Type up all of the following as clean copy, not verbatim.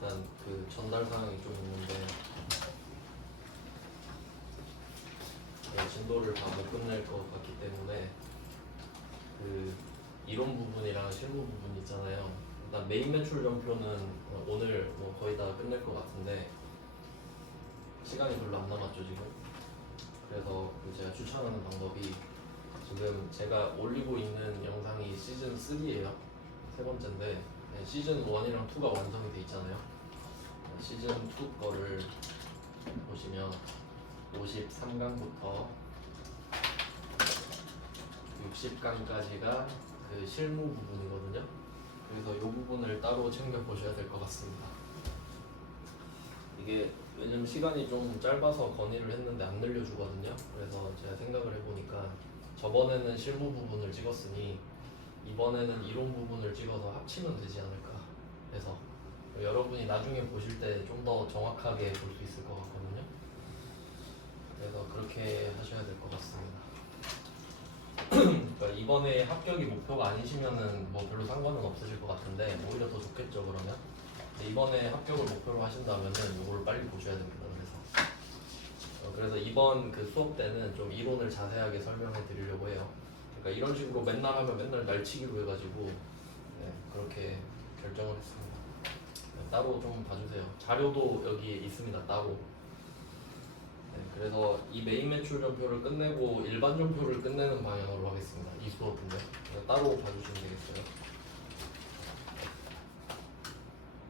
일단 그 전달 사항이 좀 있는데 진도를 다 못 끝낼 것 같기 때문에 그 이론 부분이랑 실무 부분 있잖아요. 일단 메인 매출 전표는 오늘 뭐 거의 다 끝낼 것 같은데 시간이 별로 안 남았죠 지금. 그래서 그 제가 추천하는 방법이 지금 제가 올리고 있는 영상이 시즌 3예요. 세 번째인데 시즌 1이랑 2가 완성이 돼 있잖아요. 시즌 2 거를 보시면 53강부터 60강까지가 그 실무 부분이거든요. 그래서 이 부분을 따로 챙겨 보셔야 될 것 같습니다. 이게 왜냐면 시간이 좀 짧아서 건의를 했는데 안 늘려주거든요. 그래서 제가 생각을 해보니까 저번에는 실무 부분을 찍었으니 이번에는 이론 부분을 찍어서 합치면 되지 않을까 해서 여러분이 나중에 보실 때 좀 더 정확하게 볼 수 있을 것 같거든요. 그래서 그렇게 하셔야 될 것 같습니다. 그러니까 이번에 합격이 목표가 아니시면은 뭐 별로 상관은 없으실 것 같은데 오히려 더 좋겠죠 그러면. 이번에 합격을 목표로 하신다면은 이걸 빨리 보셔야 됩니다. 그래서 이번 그 수업 때는 좀 이론을 자세하게 설명해 드리려고 해요. 그러니까 이런 식으로 맨날 하면 맨날 날치기로 해가지고 그렇게 결정을 했습니다. 따로 좀 봐주세요. 자료도 여기 있습니다. 따로. 그래서 이 메인 매출 전표를 끝내고 일반 전표를 끝내는 방향으로 하겠습니다. 이 수업인데 따로 봐주시면 되겠어요.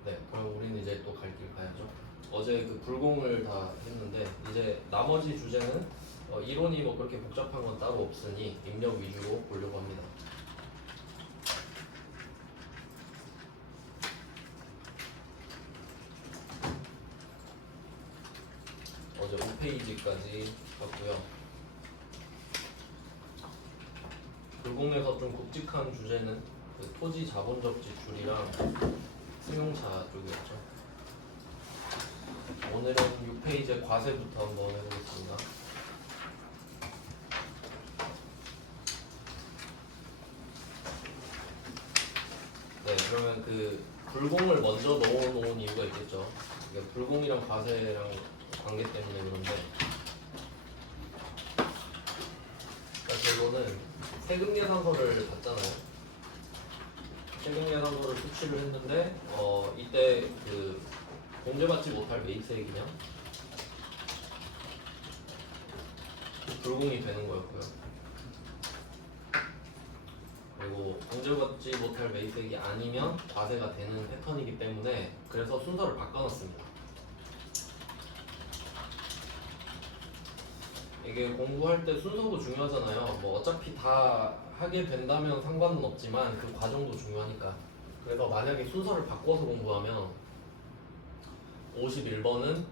네, 그럼 우리는 이제 또 갈 길 가야죠. 어제 그 불공을 다 했는데 이제 나머지 주제는 이론이 뭐 그렇게 복잡한 건 따로 없으니 입력 위주로 보려고 합니다. 어제 5페이지까지 봤고요. 불공에서 좀 굵직한 주제는 그 토지 자본적 지출이랑 승용차 쪽이었죠. 오늘은 6페이지 과세부터 한번 해보겠습니다. 네, 그러면 그 불공을 먼저 넣어놓은 이유가 있겠죠. 그러니까 불공이랑 과세랑 관계 때문에 그런데 결론은 세금 예산서를 봤잖아요. 세금 예산서를 수치를 했는데 이때 그 공제받지 못할 매입세액이냐 불공이 되는 거였고요. 그리고 공제받지 못할 매입세액이 아니면 과세가 되는 패턴이기 때문에 그래서 순서를 바꿔놨습니다. 이게 공부할 때 순서도 중요하잖아요. 뭐 어차피 다 하게 된다면 상관은 없지만 그 과정도 중요하니까. 그래서 만약에 순서를 바꿔서 공부하면 51번은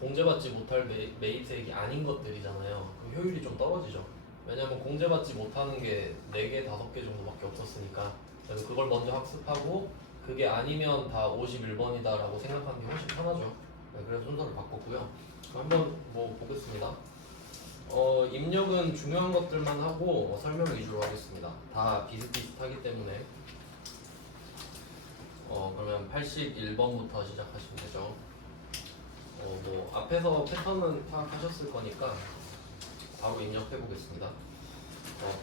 공제받지 못할 매입세액이 아닌 것들이잖아요. 그럼 효율이 좀 떨어지죠. 왜냐면 공제받지 못하는 게 4개, 5개 정도밖에 없었으니까. 그래서 그걸 먼저 학습하고 그게 아니면 다 51번이다 라고 생각하는 게 훨씬 편하죠. 그래서 순서를 바꿨고요. 한번 뭐 보겠습니다. 입력은 중요한 것들만 하고 설명 위주로 하겠습니다. 다 비슷비슷하기 때문에 그러면 81번부터 시작하시면 되죠. 뭐 앞에서 패턴은 파악하셨을 거니까 바로 입력해 보겠습니다.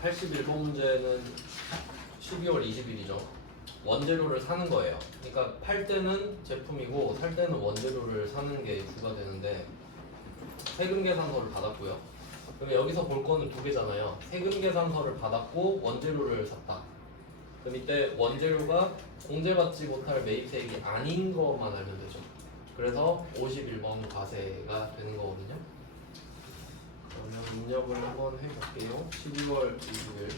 81번 문제는 12월 20일이죠. 원재료를 사는 거예요. 그러니까 팔 때는 제품이고 살 때는 원재료를 사는 게 주가 되는데 세금 계산서를 받았고요. 그럼 여기서 볼 거는 2개잖아요. 세금 계산서를 받았고 원재료를 샀다. 그럼 이때 원재료가 공제받지 못할 매입세액이 아닌 것만 알면 되죠. 그래서 51번 과세가 되는 거거든요. 그러면 입력을 한번 해볼게요. 12월 20일.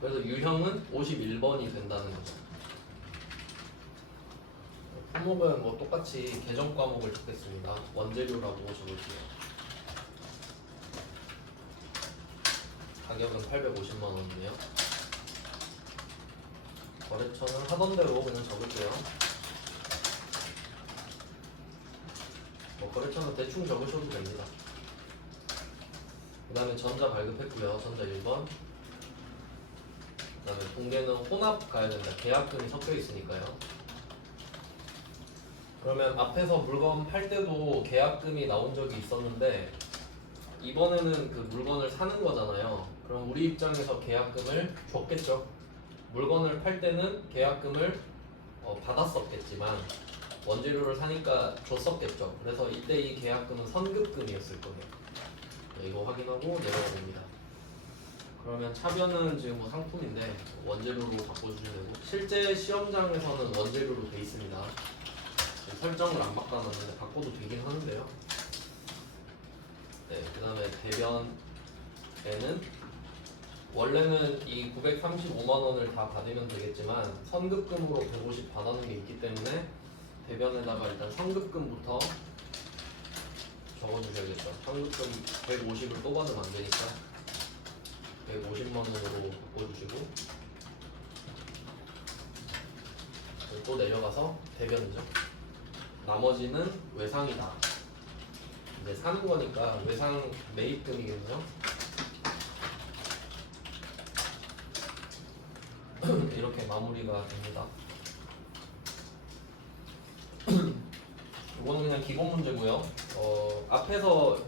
그래서 유형은 51번이 된다는 거죠. 품목은 뭐 똑같이 계정 과목을 적겠습니다. 원재료라고 적을게요. 가격은 850만 원이네요. 거래처는 하던 대로 그냥 적을게요. 뭐 거래처는 대충 적으셔도 됩니다. 그 다음에 전자 발급했고요. 전자 1번. 그 다음에 동계는 혼합 가야 된다. 계약금이 섞여 있으니까요. 그러면 앞에서 물건 팔 때도 계약금이 나온 적이 있었는데 이번에는 그 물건을 사는 거잖아요. 그럼 우리 입장에서 계약금을 줬겠죠. 물건을 팔 때는 계약금을 받았었겠지만 원재료를 사니까 줬었겠죠. 그래서 이때 이 계약금은 선급금이었을 거예요. 네, 이거 확인하고 내려가 봅니다. 그러면 차변은 지금 뭐 상품인데 원재료로 바꿔주시면 되고, 실제 시험장에서는 원재료로 돼 있습니다. 설정을 안 바꿔놨는데 바꿔도 되긴 하는데요. 네, 그 다음에 대변에는 원래는 이 935만 원을 다 받으면 되겠지만 선급금으로 150 받아놓은 게 있기 때문에 대변에다가 일단 선급금부터 적어주셔야겠죠. 선급금 150을 또 받으면 안 되니까 150만 원으로 바꿔주시고, 또 내려가서 대변이죠. 나머지는 외상이다. 이제 사는 거니까 외상 매입금이겠네요. 이렇게 마무리가 됩니다. 이거는 그냥 기본 문제고요. 앞에서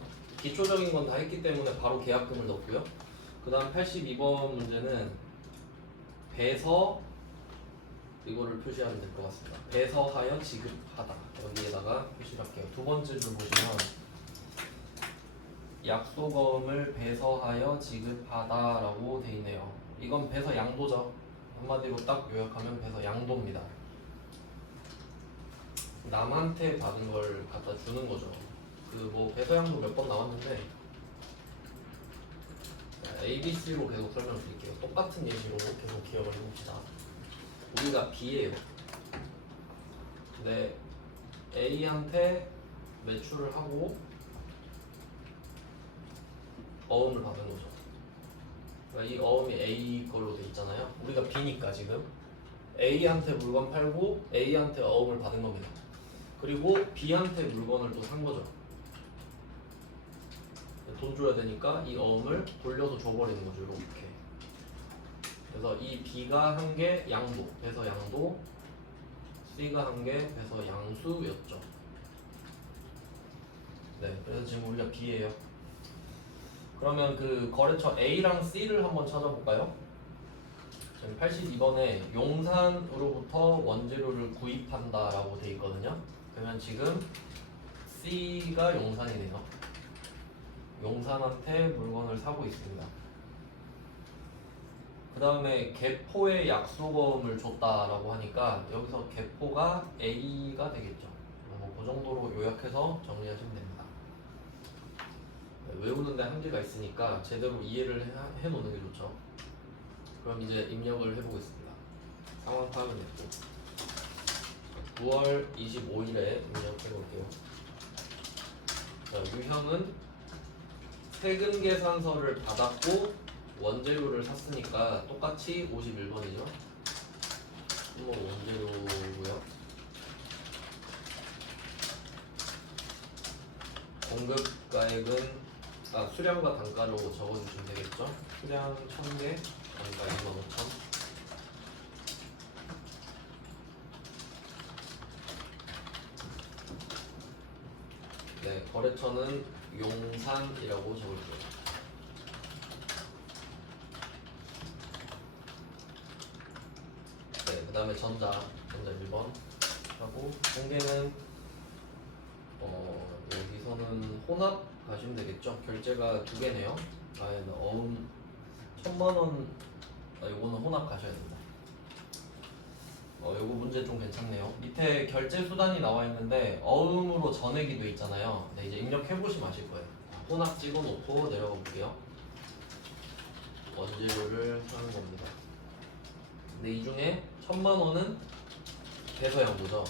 기초적인 건 다 했기 때문에 바로 계약금을 넣고요. 그 다음 82번 문제는 배서, 이거를 표시하면 될 것 같습니다. 배서하여 지급하다. 여기에다가 표시를 할게요. 두 번째 줄 보시면 약소금을 배서하여 지급하다 라고 돼 있네요. 이건 배서 양도죠. 한마디로 딱 요약하면 배서 양도입니다. 남한테 받은 걸 갖다 주는 거죠. 그 뭐 배서 양도 몇 번 나왔는데 ABC로 계속 설명드릴게요. 똑같은 예시로 계속 기억을 해봅시다. 우리가 B예요. 근데 A한테 매출을 하고 어음을 받은 거죠. 그러니까 이 어음이 A 걸로 돼 있잖아요. 우리가 B니까 지금 A한테 물건 팔고 A한테 어음을 받은 겁니다. 그리고 B한테 물건을 또 산 거죠. 돈 줘야 되니까 이 어음을 돌려서 줘버리는 거죠. 이렇게. 그래서 이 B가 한 게 양도, 배서 양도, C가 한 게 배서 양수였죠. 네, 그래서 지금 우리가 B예요. 그러면 그 거래처 A랑 C를 한번 찾아볼까요? 지금 82번에 용산으로부터 원재료를 구입한다 라고 돼 있거든요. 그러면 지금 C가 용산이네요. 용산한테 물건을 사고 있습니다. 그 다음에 개포의 약소금을 줬다라고 하니까 여기서 개포가 A가 되겠죠. 그 정도로 요약해서 정리하시면 됩니다. 외우는데 한계가 있으니까 제대로 이해를 해놓는 게 좋죠. 그럼 이제 입력을 해보겠습니다. 상황 파악은 됐고 9월 25일에 입력해볼게요. 자, 유형은 세금 계산서를 받았고 원재료를 샀으니까 똑같이 51번이죠. 원재료고요. 공급가액은 수량과 단가로 적어주시면 되겠죠. 수량 1000개, 단가 25,000. 네, 거래처는 용산이라고 적을게요. 네, 그 다음에 전자 1번 하고, 공개는 여기서는 혼합 가시면 되겠죠. 결제가 두 개네요. 어음 1000만원, 요거는 혼합 가셔야 됩니다. 요거 문제 좀 괜찮네요. 밑에 결제 수단이 나와 있는데 어음으로 전액이 돼 있잖아요. 네, 이제 입력해 보시면 아실 거예요. 혼합 찍어 놓고 내려가 볼게요. 원재료를 사는 겁니다. 근데 이 중에 1000만원은 배서양도죠.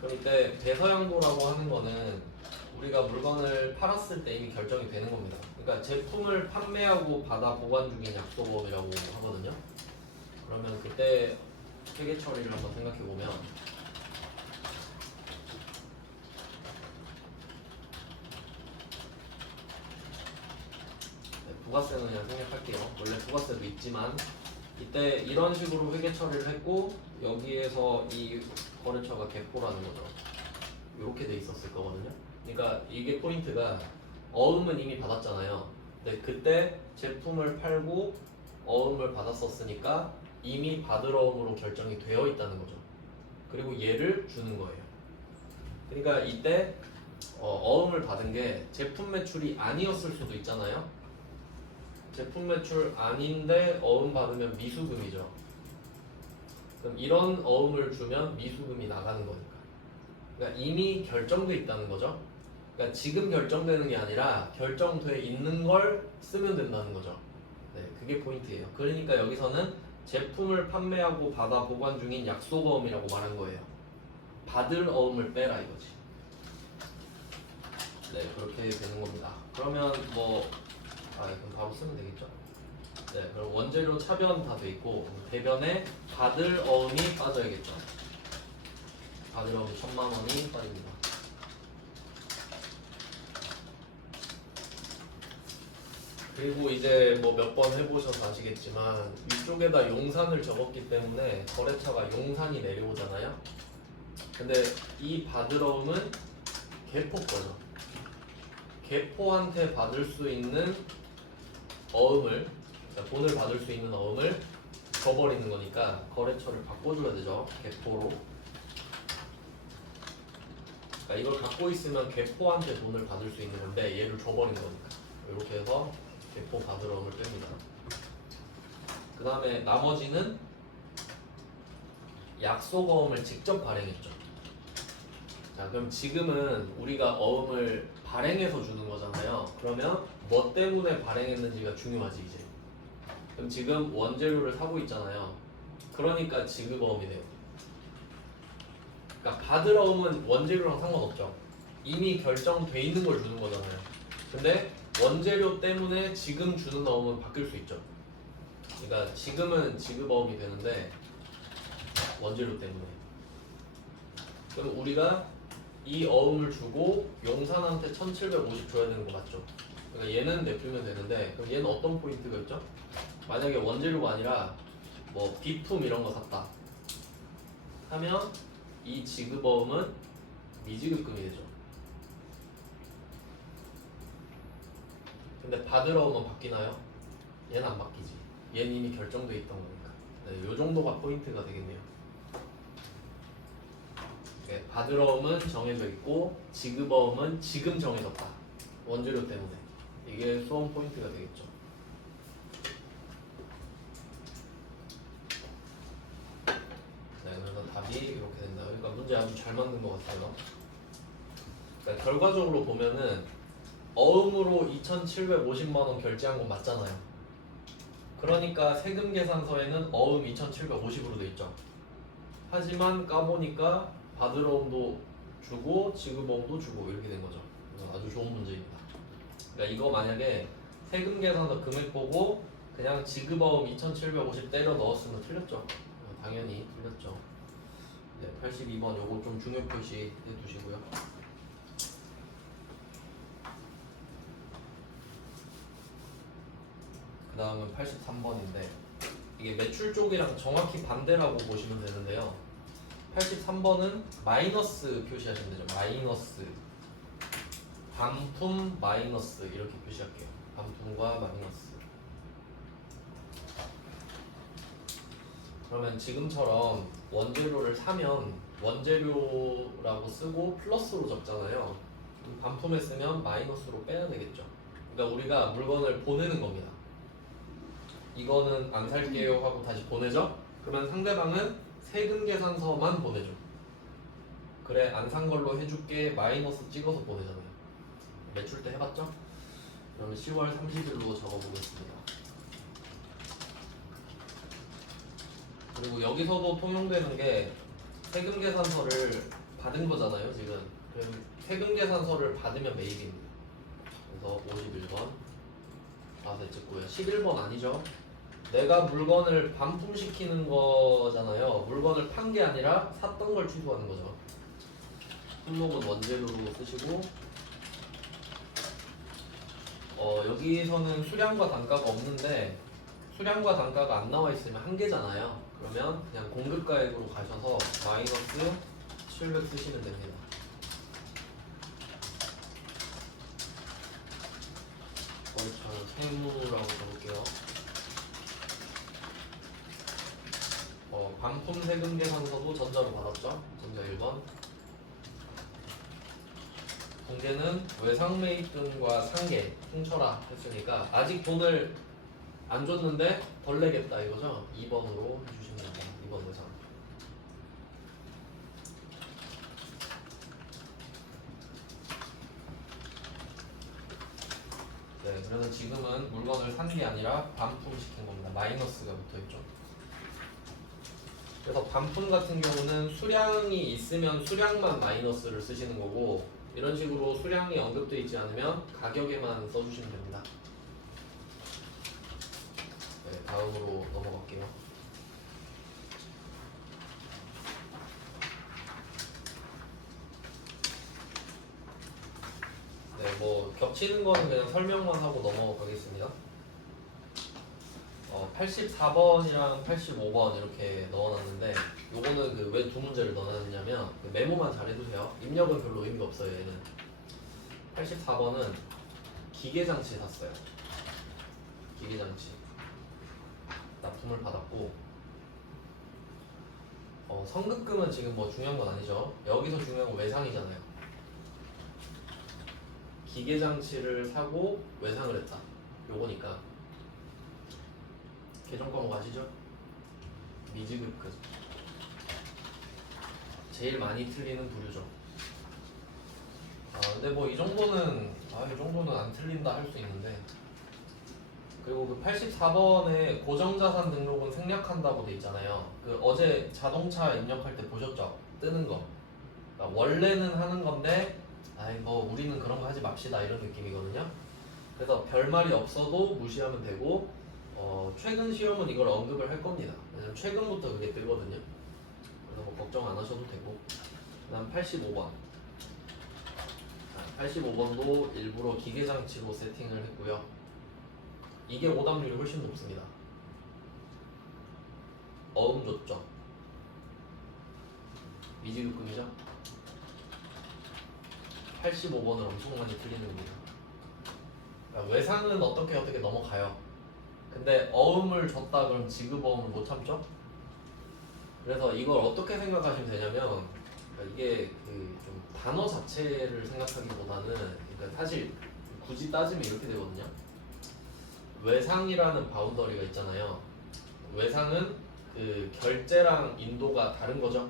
그럼 이때 배서양도라고 하는 거는 우리가 물건을 팔았을 때 이미 결정이 되는 겁니다. 그러니까 제품을 판매하고 받아 보관 중인 약소금이라고 하거든요. 그러면 그때 회계 처리를 한번 생각해 보면 부가세는 그냥 생략할게요. 원래 부가세도 있지만 이때 이런 식으로 회계 처리를 했고 여기에서 이 거래처가 개포라는 거죠. 이렇게 돼 있었을 거거든요. 그러니까 이게 포인트가 어음은 이미 받았잖아요. 근데 그때 제품을 팔고 어음을 받았었으니까 이미 받을 어음으로 결정이 되어 있다는 거죠. 그리고 얘를 주는 거예요. 그러니까 이때 어음을 받은 게 제품 매출이 아니었을 수도 있잖아요. 제품 매출 아닌데 어음 받으면 미수금이죠. 그럼 이런 어음을 주면 미수금이 나가는 거니까. 그러니까 이미 결정돼 있다는 거죠. 그러니까 지금 결정되는 게 아니라 결정돼 있는 걸 쓰면 된다는 거죠. 네, 그게 포인트예요. 그러니까 여기서는 제품을 판매하고 받아 보관 중인 약속어음이라고 말한 거예요. 받을 어음을 빼라 이거지. 네, 그렇게 되는 겁니다. 그러면 그럼 바로 쓰면 되겠죠? 네, 그럼 원재료 차변 다 돼 있고 대변에 받을 어음이 빠져야겠죠. 받을 어음이 1000만 원이 빠집니다. 그리고 이제 몇 번 해보셔서 아시겠지만 위쪽에다 용산을 적었기 때문에 거래처가 용산이 내려오잖아요. 근데 이 받을 어음은 개포 거죠. 개포한테 받을 수 있는 어음을, 그러니까 돈을 받을 수 있는 어음을 줘버리는 거니까 거래처를 바꿔줘야 되죠. 개포로. 그러니까 이걸 갖고 있으면 개포한테 돈을 받을 수 있는 건데 얘를 줘버린 거니까 이렇게 해서 개포 받을 어음을 뺍니다. 그 다음에 나머지는 약속 어음을 직접 발행했죠. 자, 그럼 지금은 우리가 어음을 발행해서 주는 거잖아요. 그러면 뭐 때문에 발행했는지가 중요하지 이제. 그럼 지금 원재료를 사고 있잖아요. 그러니까 지급어음이 돼요. 그러니까 받을 어음은 원재료랑 상관없죠. 이미 결정돼 있는 걸 주는 거잖아요. 근데 원재료 때문에 지금 주는 어음은 바뀔 수 있죠. 그러니까 지금은 지급어음이 되는데 원재료 때문에. 그럼 우리가 이 어음을 주고 용산한테 1750 줘야 되는 거 맞죠? 그러니까 얘는 냅두면 되는데 그럼 얘는 어떤 포인트가 있죠? 만약에 원재료가 아니라 비품 이런 거 샀다 하면 이 지급어음은 미지급금이 되죠. 근데 받을 어음은 바뀌나요? 얘는 안 바뀌지. 얘는 이미 결정돼 있던 거니까. 네, 요 정도가 포인트가 되겠네요. 네, 받을 어음은 정해져 있고 지급어음은 지금 정해졌다. 원재료 때문에. 이게 수험 포인트가 되겠죠. 네, 그래서 답이 이렇게 된다. 그러니까 문제 아주 잘 만든 것 같아요. 그러니까 결과적으로 보면은 어음으로 2,750만 원 결제한 건 맞잖아요. 그러니까 세금 계산서에는 어음 2,750으로 돼 있죠. 하지만 까보니까 받을 어음도 주고 지급어음도 주고 이렇게 된 거죠. 아주 좋은 문제입니다. 그러니까 이거 만약에 세금 계산서 금액 보고 그냥 지급어음 2,750 때려 넣었으면 틀렸죠. 당연히 틀렸죠. 네, 82번 요거 좀 중요 표시 해두시고요. 그 다음은 83번인데 이게 매출 쪽이랑 정확히 반대라고 보시면 되는데요. 83번은 마이너스 표시하시면 되죠. 마이너스 반품 마이너스 이렇게 표시할게요. 반품과 마이너스. 그러면 지금처럼 원재료를 사면 원재료라고 쓰고 플러스로 적잖아요. 반품에 쓰면 마이너스로 빼야 되겠죠. 그러니까 우리가 물건을 보내는 겁니다. 이거는 안 살게요 하고 다시 보내죠. 그러면 상대방은 세금 계산서만 보내줘. 그래 안 산 걸로 해줄게 마이너스 찍어서 보내잖아요. 매출 때 해봤죠? 그러면 10월 30일로 적어보겠습니다. 그리고 여기서도 통용되는 게 세금 계산서를 받은 거잖아요 지금. 그럼 세금 계산서를 받으면 매입입니다. 그래서 51번 다섯 찍고요. 11번 아니죠? 내가 물건을 반품시키는 거잖아요. 물건을 판 게 아니라 샀던 걸 취소하는 거죠. 품목은 원재료로 쓰시고 여기서는 수량과 단가가 없는데 수량과 단가가 안 나와 있으면 한 개잖아요. 그러면 그냥 공급가액으로 가셔서 마이너스 700 쓰시면 됩니다. 저는 세무라고 적을게요. 반품 세금 계산서도 전자로 받았죠. 전자 1번. 공제는 외상 매입금과 상계 훔쳐라 했으니까 아직 돈을 안 줬는데 덜 내겠다 이거죠. 2번으로 해주시면 됩니다. 2번 외상. 네, 그래서 지금은 물건을 산 게 아니라 반품시킨 겁니다. 마이너스가 붙어있죠. 그래서 반품 같은 경우는 수량이 있으면 수량만 마이너스를 쓰시는 거고, 이런 식으로 수량이 언급되어 있지 않으면 가격에만 써주시면 됩니다. 네, 다음으로 넘어갈게요. 네, 뭐 겹치는 거는 그냥 설명만 하고 넘어가겠습니다. 84번이랑 85번 이렇게 넣어놨는데, 요거는 그 왜 두 문제를 넣어놨냐면 그 메모만 잘 해두세요. 입력은 별로 의미가 없어요. 얘는 84번은 기계장치 샀어요. 기계장치 납품을 받았고, 성급금은 지금 뭐 중요한 건 아니죠. 여기서 중요한 건 외상이잖아요. 기계장치를 사고 외상을 했다. 요거니까 계정 과목 아시죠? 미지급금 제일 많이 틀리는 부류죠. 근데 뭐 이 정도는 이 정도는 안 틀린다 할 수 있는데, 그리고 그 84번에 고정자산 등록은 생략한다고 돼 있잖아요. 그 어제 자동차 입력할 때 보셨죠? 뜨는 거. 그러니까 원래는 하는 건데 뭐 우리는 그런 거 하지 맙시다 이런 느낌이거든요. 그래서 별말이 없어도 무시하면 되고, 최근 시험은 이걸 언급을 할 겁니다. 왜냐면 최근부터 그게 뜨거든요. 그래서 뭐 걱정 안 하셔도 되고. 그 다음 85번. 85번도 일부러 기계장치로 세팅을 했고요. 이게 오답률이 훨씬 높습니다. 어음 줬죠. 미지급금이죠. 85번을 엄청 많이 틀리는 겁니다. 그러니까 외상은 어떻게 넘어가요. 근데 어음을 줬다 그럼 지급어음을 못 참죠. 그래서 이걸 어떻게 생각하시면 되냐면, 그러니까 이게 그 좀 단어 자체를 생각하기보다는, 그러니까 사실 굳이 따지면 이렇게 되거든요. 외상이라는 바운더리가 있잖아요. 외상은 그 결제랑 인도가 다른 거죠.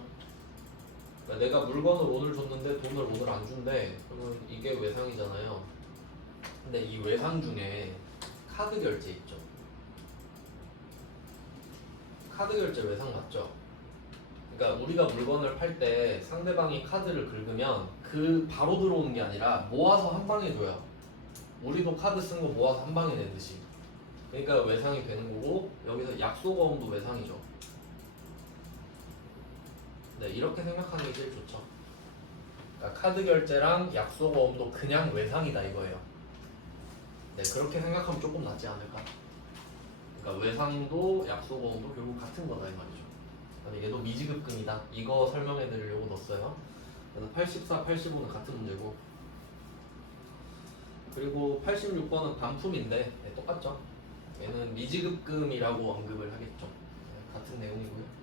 그러니까 내가 물건을 오늘 줬는데 돈을 오늘 안 준대. 그러면 이게 외상이잖아요. 근데 이 외상 중에 카드 결제 있죠. 카드 결제 외상 맞죠? 그러니까 우리가 물건을 팔 때 상대방이 카드를 긁으면 그 바로 들어오는 게 아니라 모아서 한 방에 줘요. 우리도 카드 쓴 거 모아서 한 방에 내듯이. 그러니까 외상이 되는 거고, 여기서 약속어음도 외상이죠. 네, 이렇게 생각하는 게 제일 좋죠. 그러니까 카드 결제랑 약속어음도 그냥 외상이다 이거예요. 네, 그렇게 생각하면 조금 낫지 않을까? 그러니까 외상도 약속어음도 결국 같은 거다 이 말이죠. 그다음에 얘도 미지급금이다. 이거 설명해 드리려고 넣었어요. 그래서 84, 85는 같은 문제고, 그리고 86번은 반품인데 네, 똑같죠. 얘는 미지급금이라고 언급을 하겠죠. 네, 같은 내용이고요.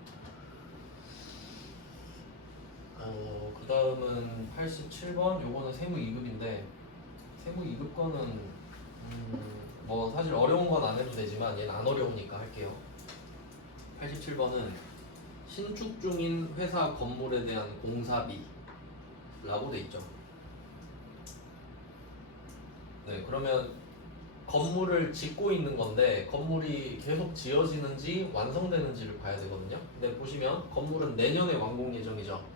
그 다음은 87번, 요거는 세무 2급인데, 세무 2급 거는 뭐 사실 어려운 건 안 해도 되지만 얘는 안 어려우니까 할게요. 87번은 신축 중인 회사 건물에 대한 공사비라고 돼 있죠. 네, 그러면 건물을 짓고 있는 건데 건물이 계속 지어지는지 완성되는지를 봐야 되거든요. 근데 보시면 건물은 내년에 완공 예정이죠.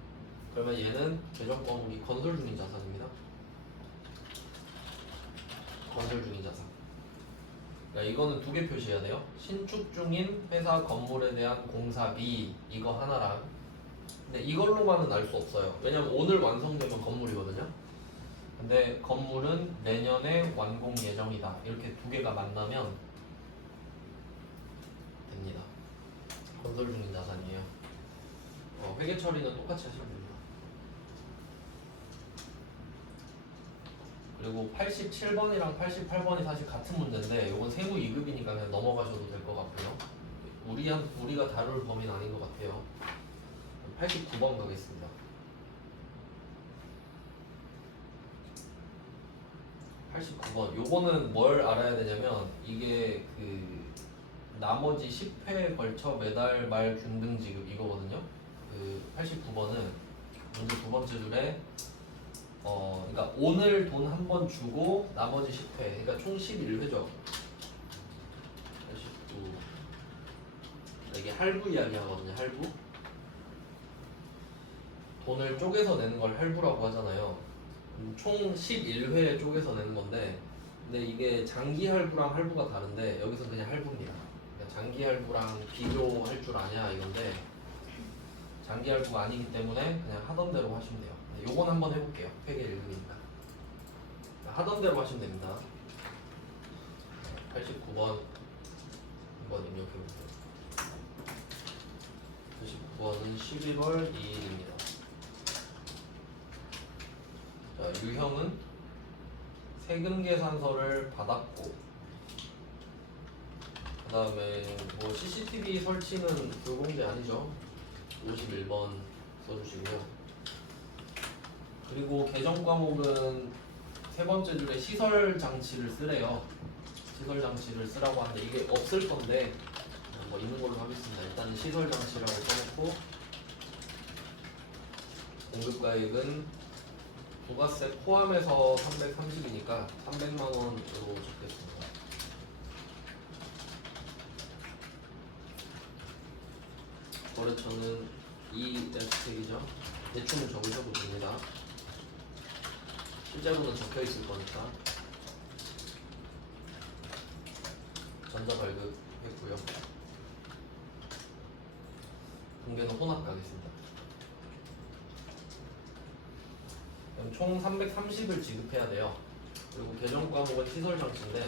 그러면 얘는 계정 과목이 건설 중인 자산입니다. 건설 중인 자산. 그러니까 이거는 두 개 표시해야 돼요. 신축 중인 회사 건물에 대한 공사비 이거 하나랑, 근데 이걸로만은 알 수 없어요. 왜냐면 오늘 완성되면 건물이거든요. 근데 건물은 내년에 완공 예정이다. 이렇게 두 개가 만나면 건설 중인 자산이에요. 회계 처리는 똑같이 하시면 됩니다. 그리고 87번이랑 88번이 사실 같은 문제인데 이건 세무 2급이니까 그냥 넘어가셔도 될 것 같고요. 우리가 다룰 범위는 아닌 것 같아요. 89번 가겠습니다. 89번. 요거는 뭘 알아야 되냐면 이게 그 나머지 10회에 걸쳐 매달 말 균등 지급 이거거든요. 그 89번은 문제 두 번째 줄에 그러니까 오늘 돈 한 번 주고 나머지 10회, 그러니까 총 11회죠. 89. 이게 할부 이야기 하거든요. 할부. 돈을 쪼개서 내는 걸 할부라고 하잖아요. 총 11회 쪼개서 내는 건데, 근데 이게 장기 할부랑 할부가 다른데 여기서 그냥 할부입니다. 그러니까 장기 할부랑 비교할 줄 아냐 이건데 장기 할부가 아니기 때문에 그냥 하던 대로 하시면 돼요. 요건 한번 해볼게요. 회계 1급이니까 하던 대로 하시면 됩니다. 89번 한번 입력해볼게요. 89번은 11월 2일입니다. 자, 유형은 세금 계산서를 받았고, 그 다음에 뭐 CCTV 설치는 불공제 아니죠. 51번 써주시고요. 그리고 개정 과목은 세 번째 줄에 시설 장치를 쓰래요. 시설 장치를 쓰라고 하는데 이게 없을 건데 뭐 있는 걸로 하겠습니다. 일단 시설 장치라고 써놓고 공급가액은 부가세 포함해서 330이니까 300만 원으로 적겠습니다. 거래처는 ES택이죠. 대충 적으셔도 됩니다. 실제로는 적혀 있을 거니까. 전자발급 했고요. 공개는 혼합 가겠습니다. 그럼 총 330을 지급해야 돼요. 그리고 개정 과목은 시설 장치인데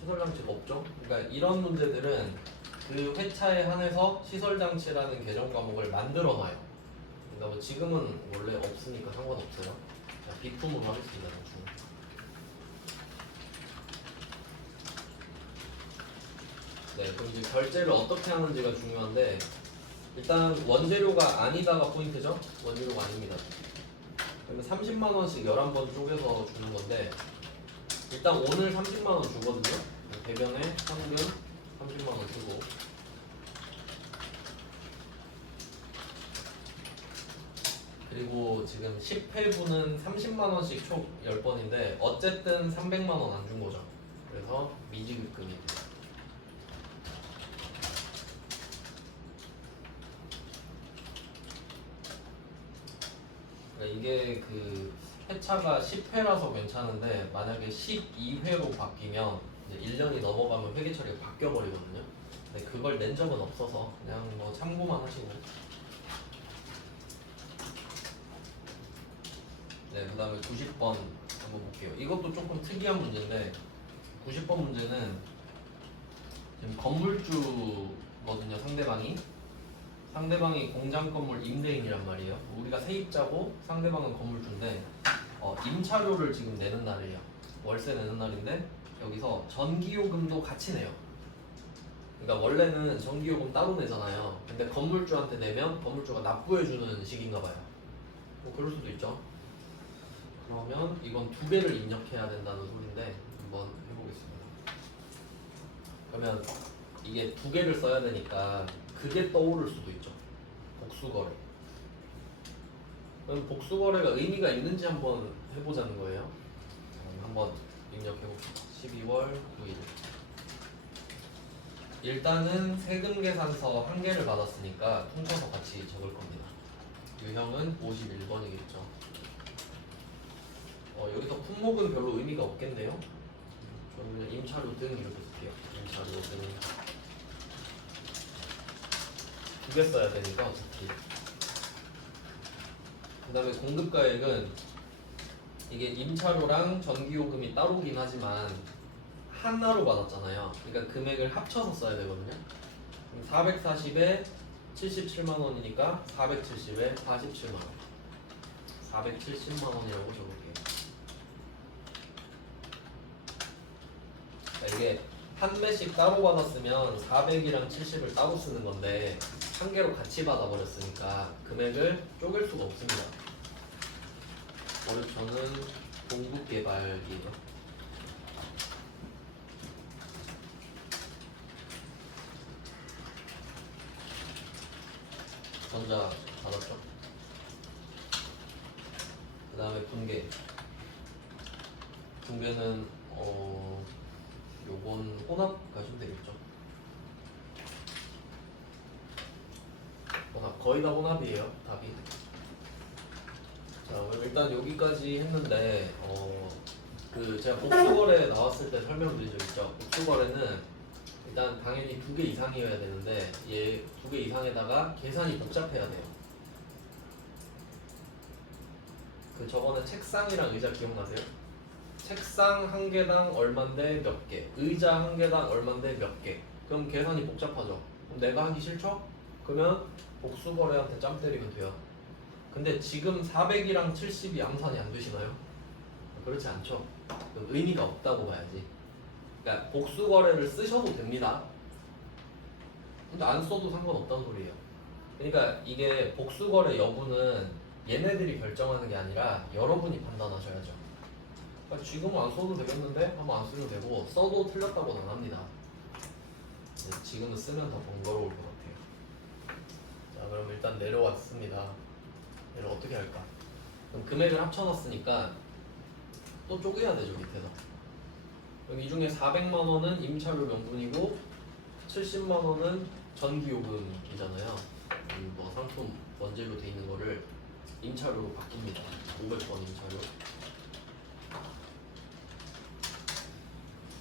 시설 장치가 없죠. 그러니까 이런 문제들은 그 회차에 한해서 시설 장치라는 개정 과목을 만들어 놔요. 그러니까 뭐 지금은 원래 없으니까 상관없어요. 자, 비품으로 하겠습니다. 대충. 네, 그럼 이제 결제를 어떻게 하는지가 중요한데 일단 원재료가 아니다가 포인트죠. 원재료가 아닙니다. 그러면 30만 원씩 11번 쪼개서 주는 건데 일단 오늘 30만 원 주거든요. 대변에 현금 30만 원 주고 그리고 지금 10회분은 30만 원씩 총 10번인데 어쨌든 300만 원 안 준 거죠. 그래서 미지급금입니다. 그러니까 이게 그 회차가 10회라서 괜찮은데 만약에 12회로 바뀌면 이제 1년이 넘어가면 회계 처리가 바뀌어 버리거든요. 근데 그걸 낸 적은 없어서 그냥 뭐 참고만 하시고. 네, 그 다음에 90번 한번 볼게요. 이것도 조금 특이한 문제인데 90번 문제는 지금 건물주거든요. 상대방이 공장 건물 임대인이란 말이에요. 우리가 세입자고 상대방은 건물주인데 임차료를 지금 내는 날이에요. 월세 내는 날인데 여기서 전기요금도 같이 내요. 그러니까 원래는 전기요금 따로 내잖아요. 근데 건물주한테 내면 건물주가 납부해주는 식인가 봐요. 뭐 그럴 수도 있죠. 그러면 이건 두 배를 입력해야 된다는 소리인데 한번 해보겠습니다. 그러면 이게 두 개를 써야 되니까 그게 떠오를 수도 있죠. 복수거래. 그럼 복수거래가 의미가 있는지 한번 해보자는 거예요. 한번 입력해봅시다. 12월 9일. 일단은 세금 계산서 한 개를 받았으니까 퉁쳐서 같이 적을 겁니다. 유형은 51번이겠죠. 여기서 품목은 별로 의미가 없겠네요. 저는 그냥 임차료 등 이렇게 쓸게요. 임차료 등. 두 개 써야 되니까 어차피. 그 다음에 공급가액은 이게 임차료랑 전기요금이 따로긴 하지만 하나로 받았잖아요. 그러니까 금액을 합쳐서 써야 되거든요. 440에 77만 원이니까 470에 47만 원. 470만 원이라고 적을게요. 자, 이게 한 매씩 따로 받았으면 400이랑 70을 따로 쓰는 건데 한 개로 같이 받아버렸으니까 금액을 쪼갤 수가 없습니다. 그래서 저는 공급개발이에요. 전자 받았죠? 그 다음에 분계. 분계는 요건 혼합 가시면 되겠죠? 혼합, 거의 다 혼합이에요, 답이. 자, 그럼 일단 여기까지 했는데 그 제가 복수거래 나왔을 때 설명드린 적 있죠? 복수거래는 일단 당연히 2개 이상이어야 되는데 얘 2개 이상에다가 계산이 복잡해야 돼요. 그 저번에 책상이랑 의자 기억나세요? 책상 한 개당 얼만데 몇 개, 의자 한 개당 얼만데 몇 개. 그럼 계산이 복잡하죠. 그럼 내가 하기 싫죠? 그러면 복수거래한테 짬 때리면 돼요. 근데 지금 400이랑 70이 양산이 안 되시나요? 그렇지 않죠. 그럼 의미가 없다고 봐야지. 그러니까 복수거래를 쓰셔도 됩니다. 근데 안 써도 상관없다는 소리예요. 그러니까 이게 복수거래 여부는 얘네들이 결정하는 게 아니라 여러분이 판단하셔야죠. 그러니까 지금은 안 써도 되겠는데? 한번 안 쓰면 되고 써도 틀렸다고는 안 합니다. 지금은 쓰면 더 번거로울 것 같아요. 자, 그럼 일단 내려왔습니다. 얘를 어떻게 할까? 그럼 금액을 합쳐놨으니까 또 쪼개야 되죠, 밑에서. 그럼 이 중에 400만 원은 임차료 명분이고 70만 원은 전기요금이잖아요. 뭐 상품 원재료 돼 있는 거를 임차료로 바뀝니다. 500번 임차료.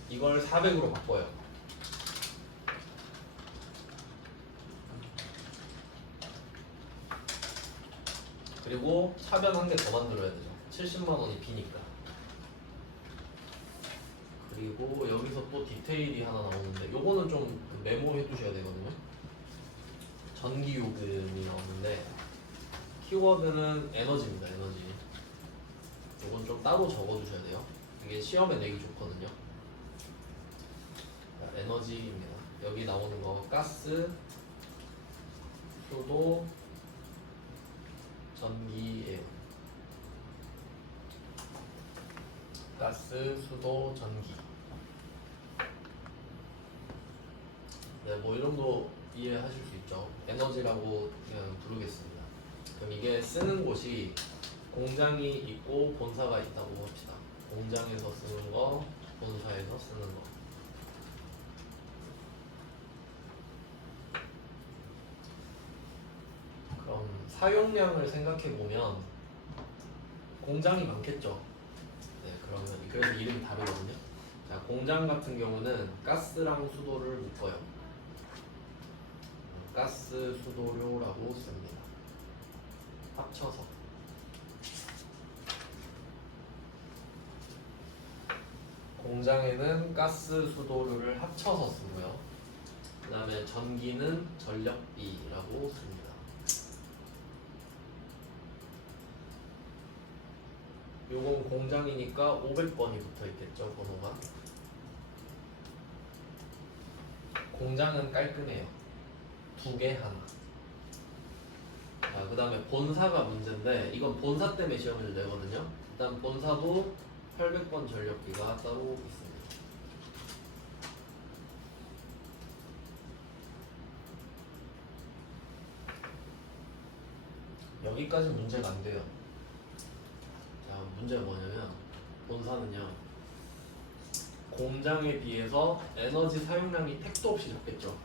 이걸 400으로 바꿔요. 그리고 차변 한 개 더 만들어야 되죠. 70만 원이 비니까. 그리고 여기서 또 디테일이 하나 나오는데 요거는 좀 메모해 두셔야 되거든요. 전기요금이 나오는데 키워드는 에너지입니다. 에너지. 요건 좀 따로 적어 두셔야 돼요. 이게 시험에 내기 좋거든요. 자, 에너지입니다. 여기 나오는 거 가스, 수도, 전기예요. 가스, 수도, 전기. 네, 뭐 이 정도 이해하실 수 있죠. 에너지라고 그냥 부르겠습니다. 그럼 이게 쓰는 곳이 공장이 있고 본사가 있다고 합시다. 공장에서 쓰는 거, 본사에서 쓰는 거. 그럼 사용량을 생각해 보면 공장이 많겠죠. 네, 그러면 그래서 이름이 다르거든요. 자, 공장 같은 경우는 가스랑 수도를 묶어요. 가스 수도료라고 씁니다. 합쳐서. 공장에는 가스 수도료를 합쳐서 쓰고요. 그 다음에 전기는 전력비라고 씁니다. 요건 공장이니까 500번이 붙어 있겠죠, 번호가. 공장은 깔끔해요. 2개 하나. 자, 그 다음에 본사가 문제인데 이건 본사 때문에 시험을 내거든요. 일단 본사도 800번 전력비가 따로 있습니다. 여기까지 문제가 안 돼요. 자, 문제가 뭐냐면 본사는요, 공장에 비해서 에너지 사용량이 택도 없이 적겠죠.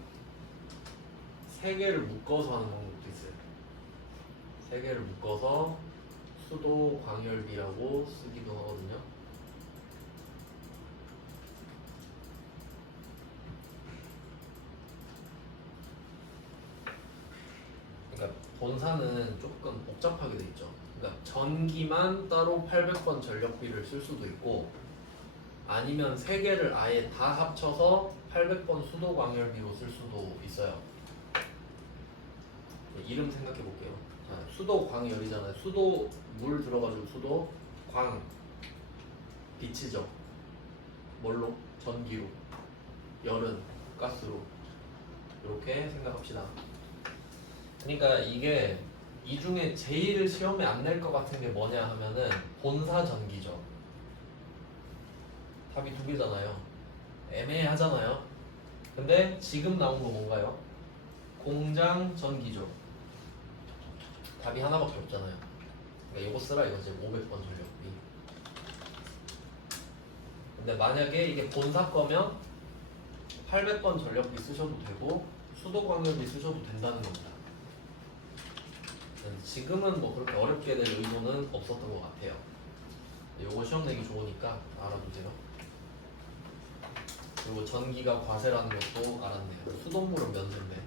3개를 묶어서 하는 방법도 있어요. 3개를 묶어서 수도 광열비라고 쓰기도 하거든요. 그러니까 본사는 조금 복잡하게 돼 있죠. 그러니까 전기만 따로 800번 전력비를 쓸 수도 있고, 아니면 3개를 아예 다 합쳐서 800번 수도 광열비로 쓸 수도 있어요. 이름 생각해 볼게요. 자, 수도 광열이잖아요. 수도 물 들어가지고 수도 광 빛이죠. 뭘로? 전기로. 열은 가스로. 이렇게 생각합시다. 그러니까 이게 이 중에 제일 시험에 안 낼 것 같은 게 뭐냐 하면은 본사 전기죠. 답이 두 개잖아요. 애매하잖아요. 근데 지금 나온 거 뭔가요? 공장 전기죠. 답이 하나밖에 없잖아요. 그러니까 이거 쓰라 이거지. 500번 전력비. 근데 만약에 이게 본사 거면 800번 전력비 쓰셔도 되고 수도광열비 쓰셔도 된다는 겁니다. 지금은 뭐 그렇게 어렵게 될 의도는 없었던 것 같아요. 요거 시험 내기 좋으니까 알아두세요. 그리고 전기가 과세라는 것도 알았네요. 수돗물은 면세인데.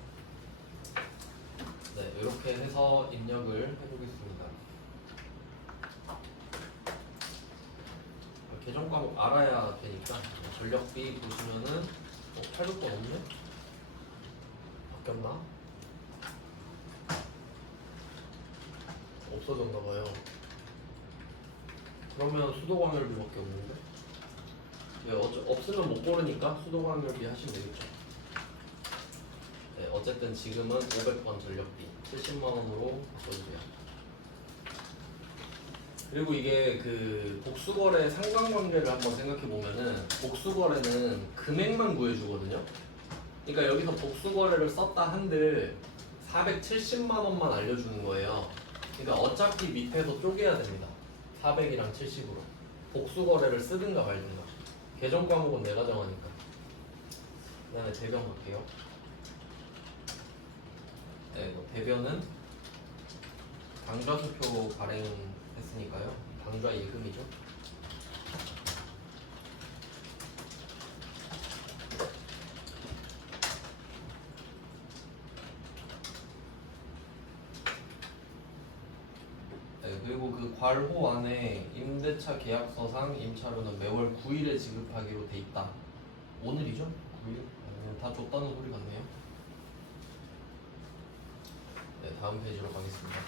네, 이렇게 해서 입력을 해보겠습니다. 계정 과목 알아야 되니까 전력비 보시면은 800번 없네? 바뀌었나? 없어졌나봐요. 그러면 수도광열비밖에 없는데? 네, 없으면 못 고르니까 수도광열비 하시면 되겠죠. 네, 어쨌든 지금은 500번 전력비 70만원으로 바꿔주세요. 그리고 이게 그 복수거래 상관관계를 한번 생각해보면은 복수거래는 금액만 구해주거든요. 그러니까 여기서 복수거래를 썼다 한들 470만원만 알려주는 거예요. 그러니까 어차피 밑에서 쪼개야 됩니다. 400이랑 70으로 복수거래를 쓰든가 말든가. 계정 과목은 내가 정하니까. 그 다음에 대변 볼게요. 네, 대변은 당좌수표 발행했으니까요. 당좌 예금이죠. 네, 그리고 그 괄호 안에 임대차 계약서상 임차료는 매월 9일에 지급하기로 돼 있다. 오늘이죠? 9일? 아니면 다 줬다는 소리 같네요. 네, 다음 페이지로 가겠습니다.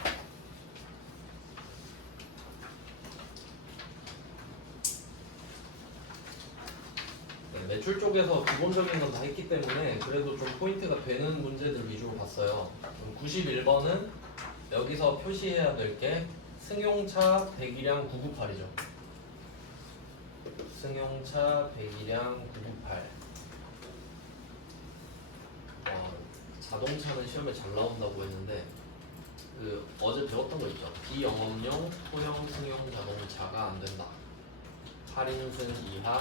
네, 매출 쪽에서 기본적인 건 다 했기 때문에 그래도 좀 포인트가 되는 문제들 위주로 봤어요. 91번은 여기서 표시해야 될 게 승용차 배기량 998이죠. 승용차 배기량 998. 자동차는 시험에 잘 나온다고 했는데 그 어제 배웠던 거 있죠. 비영업용 소형 승용 자동차가 안 된다. 8인승 이하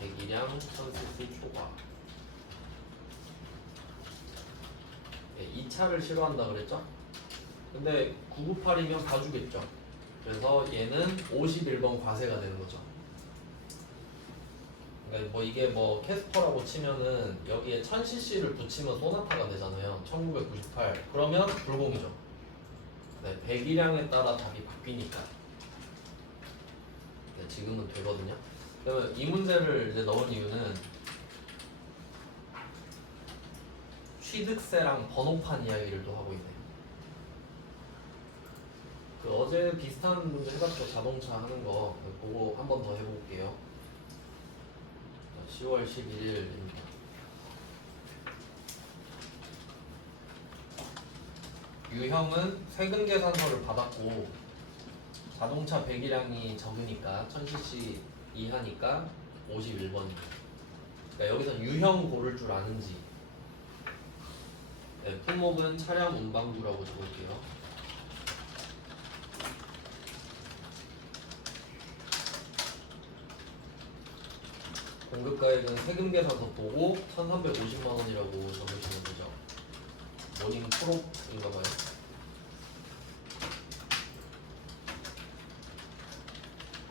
배기량 1000cc 초과. 네, 이 차를 싫어한다 그랬죠? 근데 998이면 봐주겠죠. 그래서 얘는 51번 과세가 되는 거죠. 그러니까 뭐 이게 뭐 캐스퍼라고 치면은 여기에 1000cc를 붙이면 소나타가 되잖아요. 1998. 그러면 불공이죠. 네, 배기량에 따라 답이 바뀌니까. 네, 지금은 되거든요. 그러면 이 문제를 이제 넣은 이유는 취득세랑 번호판 이야기를 또 하고 있네요. 그 어제 비슷한 문제 해봤죠. 자동차 하는 거 그거 한 번 더 해볼게요. 10월 11일입니다. 유형은 세금 계산서를 받았고 자동차 배기량이 적으니까 1000cc 이하니까 51번입니다. 그러니까 여기서 유형 고를 줄 아는지. 네, 품목은 차량 운반부라고 적을게요. 공급가액은 세금 계산서 보고 1350만 원이라고 적으시면 되죠. 모닝 프로인가봐요.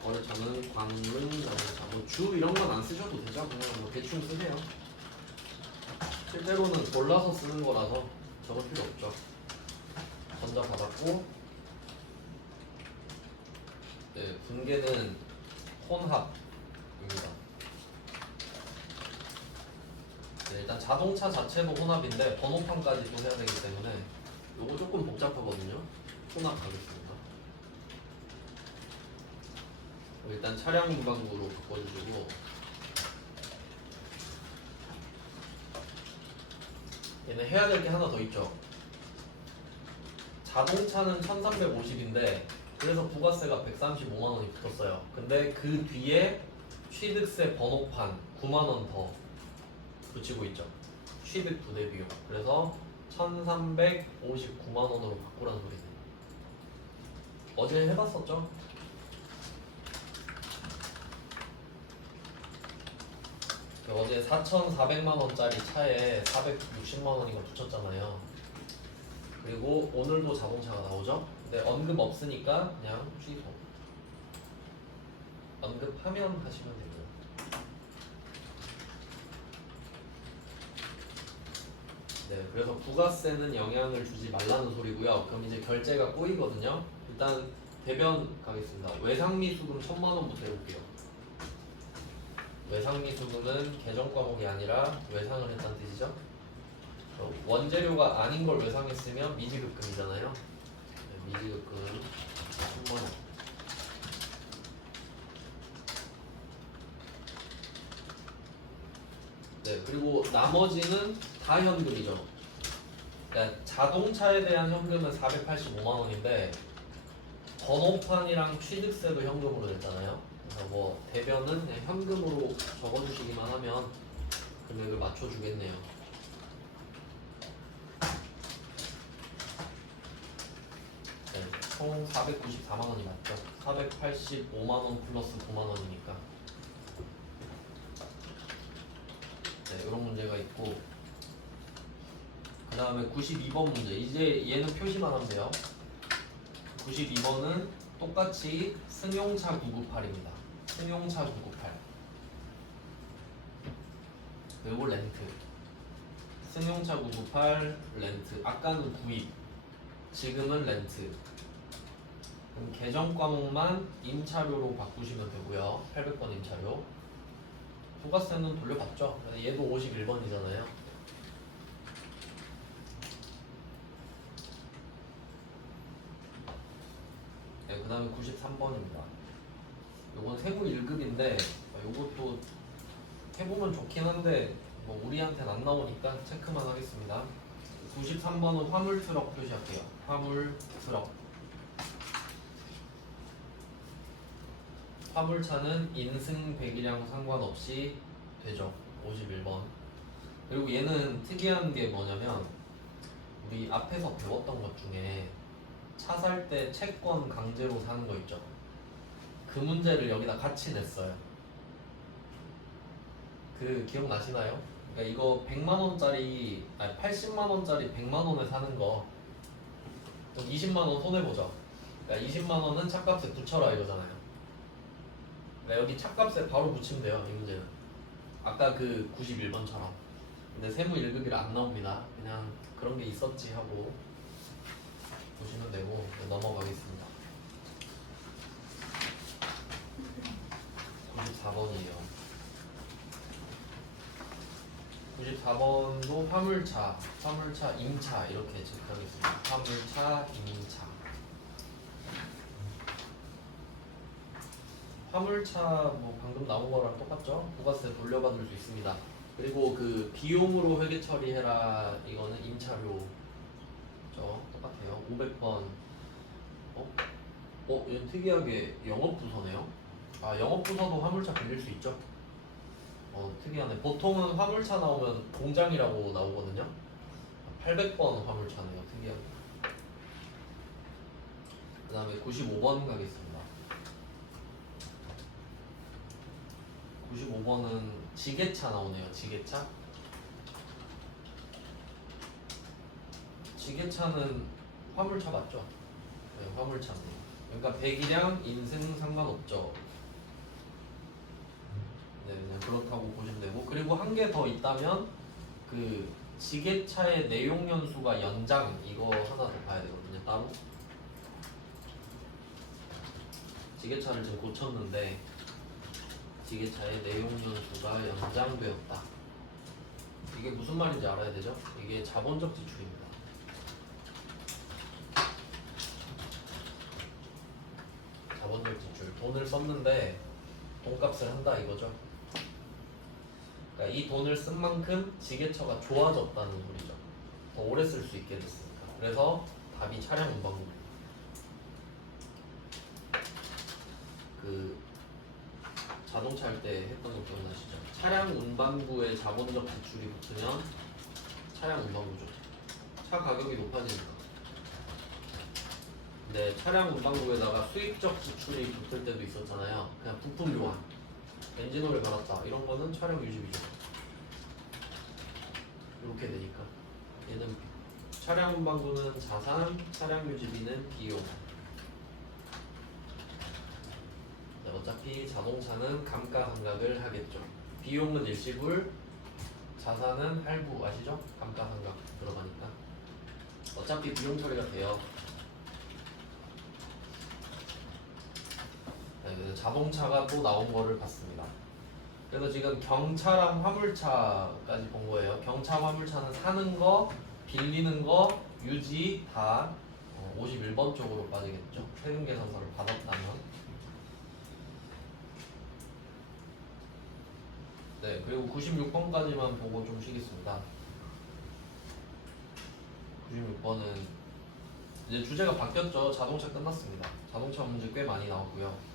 거래처는 광문 자동차. 주 이런 건 안 쓰셔도 되죠. 그냥 뭐 대충 쓰세요. 실제로는 골라서 쓰는 거라서 적을 필요 없죠. 전자 받았고, 네, 분계는 혼합입니다. 네, 일단 자동차 자체도 혼합인데 번호판까지 또 해야 되기 때문에 요거 조금 복잡하거든요. 혼합 가겠습니다. 일단 차량 무광구로 바꿔주시고, 얘는 해야 될 게 하나 더 있죠. 자동차는 1350인데 그래서 부가세가 135만 원이 붙었어요. 근데 그 뒤에 취득세 번호판 9만 원 더 붙이고 있죠. 취득 부대 비용. 그래서 1359만 원으로 바꾸라는 소리네요. 어제 해봤었죠? 어제 4,400만 원짜리 차에 460만 원인가 붙였잖아요. 그리고 오늘도 자동차가 나오죠? 근데 언급 없으니까 그냥 취소. 언급하면 하시면 됩니다. 네, 그래서 부가세는 영향을 주지 말라는 소리고요. 그럼 이제 결제가 꼬이거든요. 일단 대변 가겠습니다. 외상미수금 1,000만 원부터 해볼게요. 외상미수금은 개정 과목이 아니라 외상을 했다는 뜻이죠. 원재료가 아닌 걸 외상했으면 미지급금이잖아요. 네, 미지급금 1,000만 원. 네, 그리고 나머지는 다 현금이죠. 그러니까 자동차에 대한 현금은 485만 원인데 번호판이랑 취득세도 현금으로 냈잖아요. 그래서 뭐 대변은 그냥 현금으로 적어주시기만 하면 금액을 맞춰주겠네요. 네, 총 494만 원이 맞죠. 485만 원 플러스 9만 원이니까. 네, 이런 문제가 있고, 그 다음에 92번 문제. 이제 얘는 표시만 하면 돼요. 92번은 똑같이 승용차 998입니다. 승용차 998. 그리고 렌트. 승용차 998 렌트. 아까는 구입, 지금은 렌트. 그럼 개정 과목만 임차료로 바꾸시면 되고요. 800번 임차료. 부가세는 돌려받죠. 얘도 51번이잖아요. 네, 그 다음에 93번입니다. 요건 세무 1급인데 요것도 해보면 좋긴 한데 뭐 우리한테는 안 나오니까 체크만 하겠습니다. 93번은 화물트럭 표시할게요. 화물트럭. 화물차는 인승 배기량 상관없이 되죠. 51번. 그리고 얘는 특이한 게 뭐냐면 우리 앞에서 배웠던 것 중에 차 살 때 채권 강제로 사는 거 있죠. 그 문제를 여기다 같이 냈어요. 그 기억나시나요? 그러니까 이거 100만 원짜리, 아니 80만 원짜리 100만 원에 사는 거 20만 원 손해 보죠. 그러니까 20만 원은 차값에 붙여라 이거잖아요. 그러니까 여기 차값에 바로 붙이면 돼요. 이 문제는. 아까 그 91번처럼. 근데 세무 1급이라 안 나옵니다. 그냥 그런 게 있었지 하고 보시면 되고 넘어가겠습니다. 94번이에요. 94번도 화물차, 화물차, 임차 이렇게 체크하겠습니다. 화물차, 임차. 화물차 뭐 방금 나온 거랑 똑같죠? 부가세 돌려받을 수 있습니다. 그리고 그 비용으로 회계 처리해라 이거는 임차료죠. 똑같아요. 500번. 얘는 특이하게 영업부서네요. 아, 영업부서도 화물차 빌릴 수 있죠? 특이하네. 보통은 화물차 나오면 공장이라고 나오거든요. 800번 화물차네요. 특이하게. 그 다음에 95번 가겠습니다. 95번은 지게차 나오네요. 지게차. 지게차는 화물차 맞죠? 네, 화물차네요. 그러니까 배기량, 인승 상관없죠. 네, 그냥 그렇다고 보시면 되고, 그리고 한 개 더 있다면 그 지게차의 내용 연수가 연장 이거 하나 더 봐야 되거든요. 따로. 지게차를 지금 고쳤는데 지게차의 내용 연수가 연장되었다. 이게 무슨 말인지 알아야 되죠? 이게 자본적 지출입니다. 돈을 썼는데 돈값을 한다 이거죠. 그러니까 이 돈을 쓴 만큼 지게차가 좋아졌다는 소리죠. 더 오래 쓸 수 있게 됐으니까. 그래서 답이 차량 운반부. 그 자동차 할 때 했던 거 기억나시죠? 차량 운반부에 자본적 지출이 붙으면 차량 운반부죠. 차 가격이 높아지니까. 근데 차량 운반부에다가 수익적 지출이 붙을 때도 있었잖아요. 그냥 부품 교환, 엔진오일 갈았다 이런 거는 차량 유지비죠. 이렇게 되니까 얘는 차량 운반부는 자산, 차량 유지비는 비용. 네, 어차피 자동차는 감가상각을 하겠죠. 비용은 일시불, 자산은 할부 아시죠? 감가상각 들어가니까 어차피 비용 처리가 돼요. 네, 자동차가 또 나온 거를 봤습니다. 그래서 지금 경차랑 화물차까지 본 거예요. 경차, 화물차는 사는 거, 빌리는 거, 유지 다 51번 쪽으로 빠지겠죠. 세금 계산서를 받았다면. 네, 그리고 96번까지만 보고 좀 쉬겠습니다. 96번은 이제 주제가 바뀌었죠. 자동차 끝났습니다. 자동차 문제 꽤 많이 나왔고요.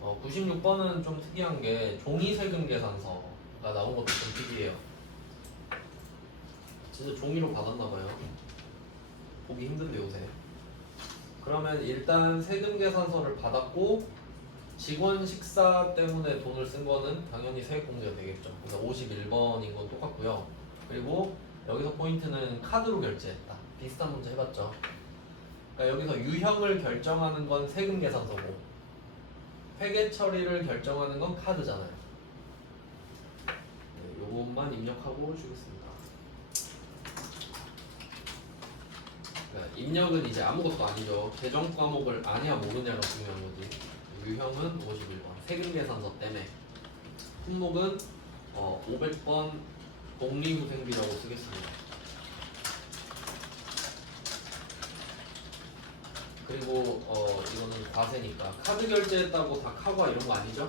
96번은 좀 특이한 게 종이 세금 계산서가 나온 것도 좀 특이해요. 진짜 종이로 받았나봐요. 보기 힘든데 요새. 그러면 일단 세금 계산서를 받았고 직원 식사 때문에 돈을 쓴 거는 당연히 세액 공제가 되겠죠. 그래서 51번인 건 똑같고요. 그리고 여기서 포인트는 카드로 결제했다. 비슷한 문제 해봤죠. 그러니까 여기서 유형을 결정하는 건 세금 계산서고 회계 처리를 결정하는 건 카드잖아요. 네, 요것만 입력하고 주겠습니다. 그러니까 입력은 이제 아무것도 아니죠. 계정 과목을 아냐 모르냐가 중요한 거지. 유형은 51번 세금 계산서 때문에. 품목은 500번 복리후생비라고 쓰겠습니다. 그리고 이거는 과세니까 카드 결제했다고 다 카과 이런 거 아니죠?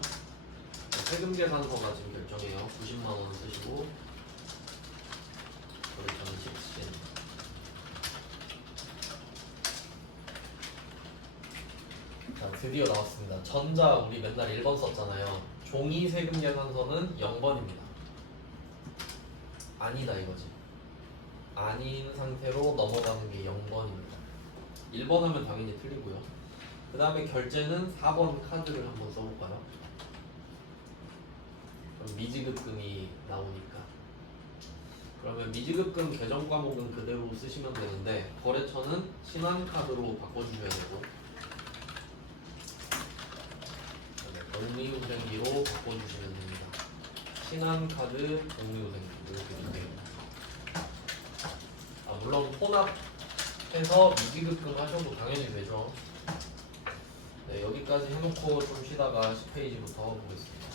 세금 계산서가 지금 결정해요. 90만 원 쓰시고 거래처는 10신. 자, 드디어 나왔습니다. 전자 우리 맨날 1번 썼잖아요. 종이 세금 계산서는 0번입니다. 아니다 이거지. 아닌 상태로 넘어가는 게 0번입니다. 1번 하면 당연히 틀리고요. 그 다음에 결제는 4번 카드를 한번 써볼까요? 그럼 미지급금이 나오니까. 그러면 미지급금 계정 과목은 그대로 쓰시면 되는데 거래처는 신한카드로 바꿔주셔야 되고 복리후생비로 바꿔주시면 됩니다. 신한카드 복리후생비 이렇게 주세요. 물론 혼합해서 미지급금 하셔도 당연히 되죠. 네, 여기까지 해놓고 좀 쉬다가 10페이지부터 보겠습니다.